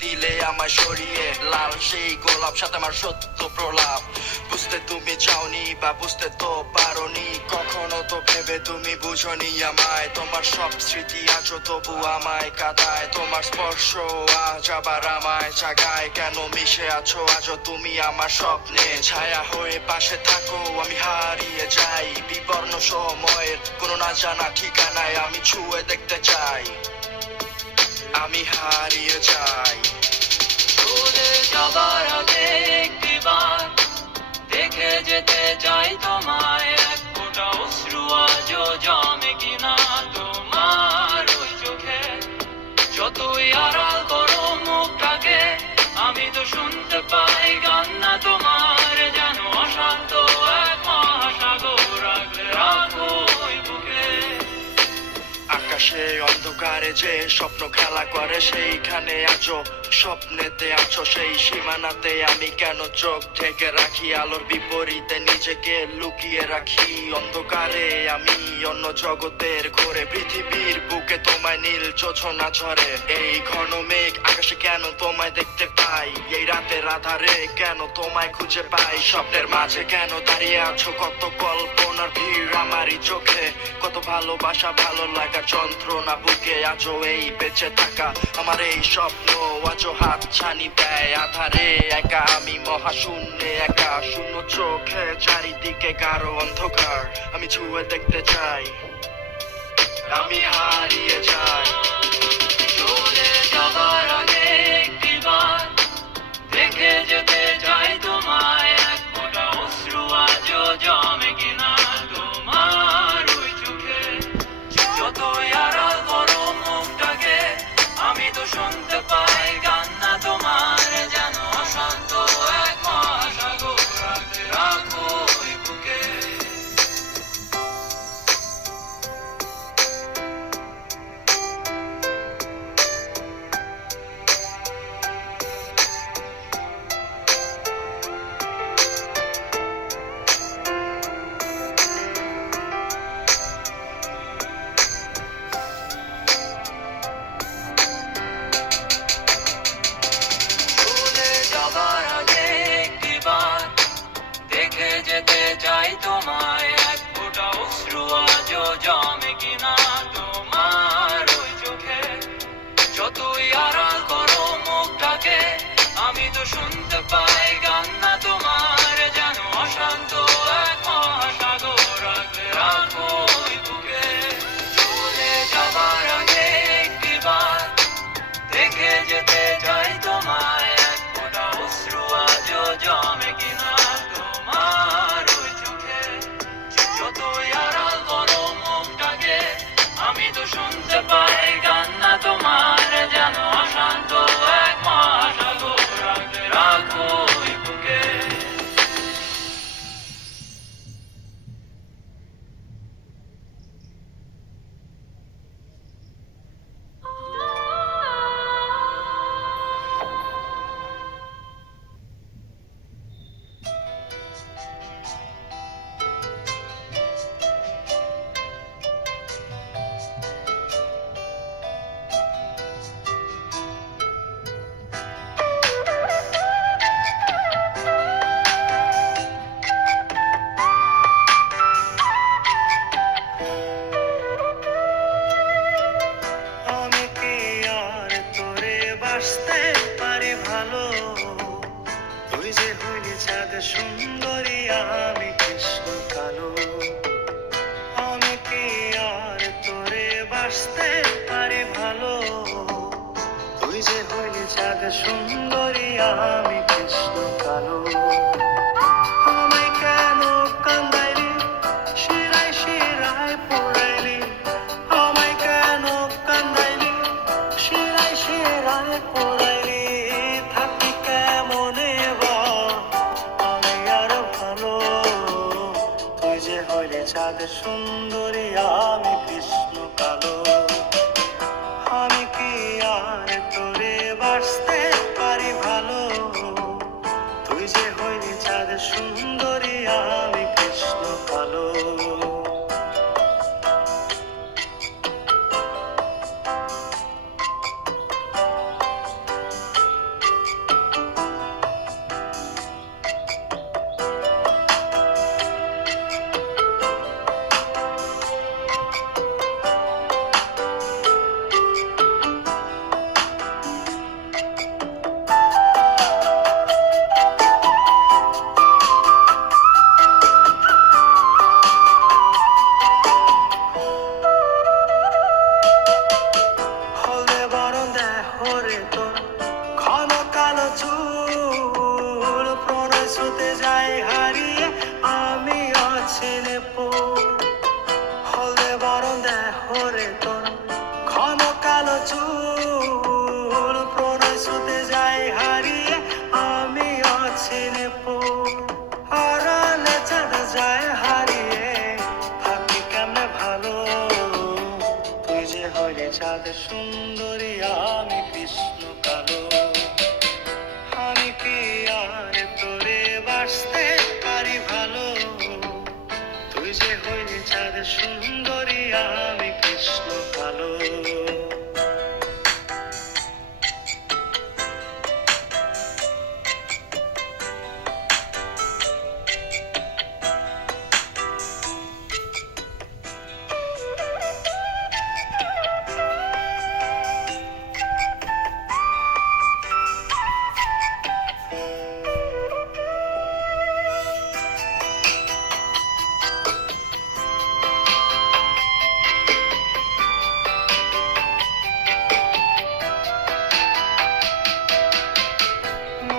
দিলে আমায় সরিয়ে লাল সেই গোলাপ সাথে আমার সত্য প্রলাপ বুঝতে তুমি চাওনি বা বুঝতে তো পারোনি কখনো তো ভেবে তুমি বুঝনি আমায় তোমার সব স্মৃতি আজও তবু আমায় কাঁদায় তোমার স্পর্শ আজ আবার আমায় জাগায় কেন মিশে আছো আজও তুমি আমার স্বপ্নে ছায়া হয়ে পাশে থাকো আমি হারিয়ে যাই বিবর্ণ সময়ের কোনো না জানা ঠিকানায় আমি ছুঁয়ে দেখতে চাই আমি হারিয়ে যাই চলে যাবার আগে একটিবার দেখে যেতে চাই তোমায় এক ফোঁটা অশ্রু আজও জমে কিনা তোমার ওই চোখে যতই আড়াল করো মুখটাকে আমি তো শুনতে পাই কান্না তোমার যেন অশান্ত এক মহাসাগর রাখলে রাখো ওই বুকে আকাশে অন্ধকারে যে স্বপ্ন খেলা করে সেইখানে আছো স্বপ্নেতে আছো সেই সীমানাতে আমি কেন চোখ ঢেকে রাখি আলোর বিপরীতে নিজেকে লুকিয়ে রাখি অন্ধকারে আমি অন্য জগতের ঘোরে পৃথিবীর বুকে তোমায় নীল জোছনা ঝরে এই ঘন মেঘ আকাশে কেন তোমায় দেখতে পাই এই রাতের আধারে কেন তোমায় খুঁজে পাই স্বপ্নের মাঝে কেন দাঁড়িয়ে আছো কত কল্পনার ভিড় আমারই চোখে কত ভালোবাসা ভালো লাগা যন্ত্রণা বুকে আজও এই বেঁচে থাকা আমার এই স্বপ্ন আজও হাত ছানি দেয় আধারে একা আমি মহাশূন্যে একা শূন্য চোখে চারিদিকে গাঢ় অন্ধকার আমি ছুঁয়ে দেখতে চাই আমি হারিয়ে যাই চলে যাবার আগে একটিবার দেখে যেতে চাই তোমায় এক ফোঁটা অশ্রু আজও জমে কিনা তোমার ওই চোখে যতই আড়াল করো মুখটাকে আমি তো শুনতে পাই কান্না তোমার যেন অশান্ত এক মহাসাগর রাখলে রাখো ওই বুকে চলে যাবার আগে একটিবার দেখে যেতে চাই তোমায় এক ফোঁটা অশ্রু আজও জমে কিনা তোমার ওই চোখে যতই আড়াল করো মুখটাকে আমি তো শুনতে পাই কান্না তোমার যেন অশান্ত এক মহাসাগর রাখলে রাখো ওই বুকে চলে যাবার আগে একটিবার দেখে যেতে চাই তোমায় এক ফোঁটা অশ্রু আজও জমে কিনা তোমার ওই চোখে যতই আড়াল করো মুখটাকে আমি তো শুনতে পাই কান্না তোমার যেন অশান্ত এক মহাসাগর রাখলে রাখো ওই বুকে আমি কি আর তোরে বাসতে পারি ভালো তুই যে হইলি চাঁদ সুন্দরী আমি কৃষ্ণ কালো আমি কি আর তোরে বাসতে পারি ভালো তুই যে হইলি চাঁদ সুন্দরী আমি কৃষ্ণ কালো আমায় কেন কান্দাইলি শিরায় শিরায় পড়াইলি আমায় কেন কান্দাইলি শিরায় শিরায় পড়াইলি থাকি কেমনে বা আমি আর ভালো তুই যে হইলি চাঁদ সুন্দরী